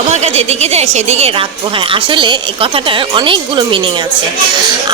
অভাগা যেদিকে যায়, সেদিকে রাত পোহায়। আসলে এই কথাটার অনেকগুলো মিনিং আছে।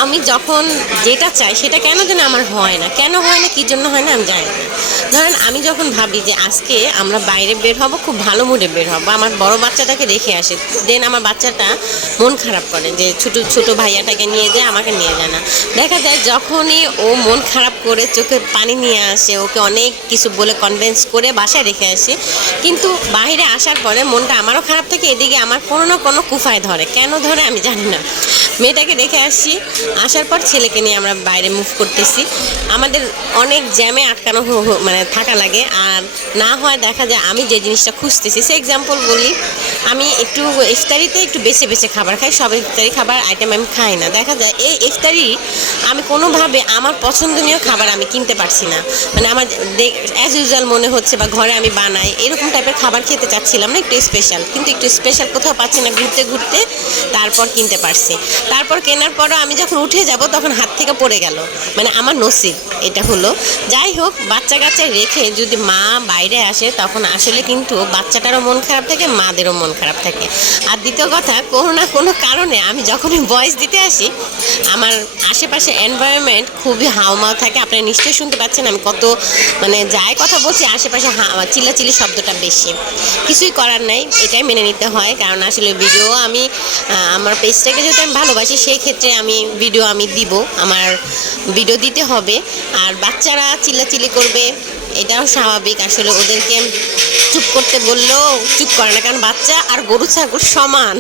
আমি যখন যেটা চাই, সেটা কেন যেন আমার হয় না? কেন হয় না? কী জন্য হয় না? আমি জানি না। ধরেন, আমি যখন ভাবি যে আজকে আমরা বাইরে বের হব, খুব ভালো মুডে বের হব। আমার বড় বাচ্চাটাকে রেখে আসে। দেন আমার বাচ্চাটা মন খারাপ করে যে ছোটো ছোটো ভাইয়াটাকে নিয়ে যায়, আমাকে নিয়ে যায় না। দেখা যায় যখনই ও মন খারাপ করে চোখে পানি নিয়ে আসে, ওকে অনেক কিছু বলে কনভিন্স করে বাসায় রেখে আসে। কিন্তু বাইরে আসার পরে মনটা আমারও খারাপ থাকে এদিকে আমার কোনো না কোনো কুফায় ধরে। কেন ধরে আমি জানি না। মেয়েটাকে রেখে আসছি। আসার পর ছেলেকে নিয়ে আমরা বাইরে মুভ করতেছি। আমাদের অনেক জ্যামে আটকানো মানে থাকা লাগে। আর না হয় দেখা যায় আমি যে জিনিসটা খুঁজতেছি, সে এক্সাম্পল বলি, আমি একটু ইফতারিতে একটু বেছে বেছে খাবার খাই, সব ইফতারি খাবার আইটেম আমি খাই না। দেখা যায় এই ইফতারি আমি কোনোভাবে আমার পছন্দনীয় খাবার আমি কিনতে পারছি না। মানে আমার অ্যাজ ইউজুয়াল মনে হচ্ছে বা ঘরে আমি বানাই, এরকম টাইপের খাবার খেতে চাচ্ছিলাম না, একটু স্পেশাল কিন্তু একটু স্পেশাল কোথাও পাচ্ছি না, ঘুরতে ঘুরতে তারপর কিনতে পারছি। তারপর কেনার পরও আমি যখন উঠে যাব তখন হাত থেকে পড়ে গেল। মানে আমার নসিব এটা হলো। যাই হোক, বাচ্চা কাচ্চা রেখে যদি মা বাইরে আসে তখন আসলে কিন্তু বাচ্চাটারও মন খারাপ থাকে, মাদেরও মন খারাপ থাকে। আর দ্বিতীয় কথা, কোনো না কোনো কারণে আমি যখনই ভয়েস দিতে আসি, আমার আশেপাশে এনভায়রনমেন্ট খুবই হাওমাও থাকে। আপনারা নিশ্চয়ই শুনতে পাচ্ছেন আমি কত মানে যাই কথা বলছি, আশেপাশে চিল্লাচিল্লি শব্দটা বেশি। কিছুই করার নাই, এটাই মেনে নিতে হয়। কারণ আসলে ভিডিও আমি আমার পেজটাকে যেহেতু আমি ভালোবাসি সেই ক্ষেত্রে আমি ভিডিও আমি দিব, আমার ভিডিও দিতে হবে। আর বাচ্চারা চিল্লাচিল্লি করবে এটাও স্বাভাবিক। আসলে ওদেরকে চুপ করতে বললেও চুপ করে না, কারণ বাচ্চা আর গরু ছাগল সমান।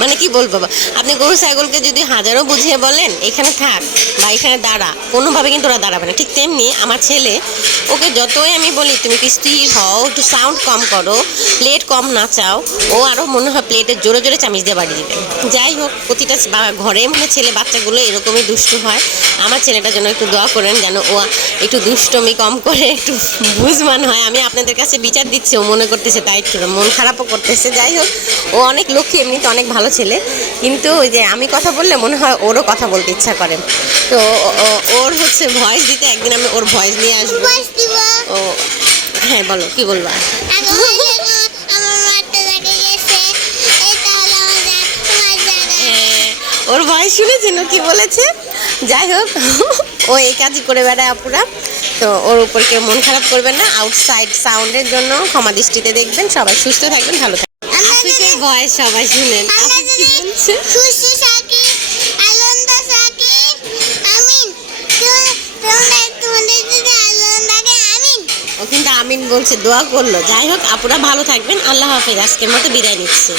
মানে কি বলব, আপনি গরু ছাগলকে যদি হাজারও বুঝিয়ে বলেন, এখানে থাক বা এখানে দাঁড়া, কোনোভাবে কিন্তু ওরা দাঁড়াবে না। ঠিক তেমনি আমার ছেলে, ওকে যতই আমি বলি, তুমি একটু স্থির হও, একটু সাউন্ড কম করো প্লেট কম নাচাও ও আরও মনে হয় প্লেটের জোরে জোরে চামিচ দিয়ে বাড়ি দিবে। যাই হোক, প্রতিটা ঘরে মনে ছেলে বাচ্চাগুলো এরকমই দুষ্টু হয়। আমার ছেলেটার জন্য একটু দোয়া করেন যেন ও একটু দুষ্টমি কম করে, একটু বুঝমান হয় আমি আপনাদের কাছে বিচার দিচ্ছি ও মনে করতেছে তাই মন খারাপও করতেছে। যাই হোক ও অনেক লক্ষ্মী এমনিতে অনেক ভালো ছেলে। কিন্তু ওই যে আমি কথা বললে মনে হয় ওরও কথা বলতে ইচ্ছা করে। তো ওর হচ্ছে ভয়েস দিতে একদিন আমি ওর ভয়েস নিয়ে আসব। ও হ্যাঁ বলো কি বলবা? হ্যাঁ, ওর ভয়েস শুনেছেন ও কি বলেছে? যাই হোক ও এই কাজই করে বেড়ায় আপুরা। তো ওর উপর কেউ মন খারাপ করবেন না আউটসাইড সাউন্ডের জন্য ক্ষমা দৃষ্টিতে দেখবেন সবাই সুস্থ থাকবেন ভালো থাকবেন। আফিফের ভয়েস সবাই শুনেন। আমরা আফিফ কি বলছে খুশি থাকি আনন্দ থাকি আমিন। তোমরা তোমাদের যদি আনন্দ থাকে আমিন। ও কিন্তু আমিন বলছে দোয়া করল। যাই হোক আপুরা ভালো থাকবেন আল্লাহ হাফেজ আজকের মতো বিদায় নিচ্ছি।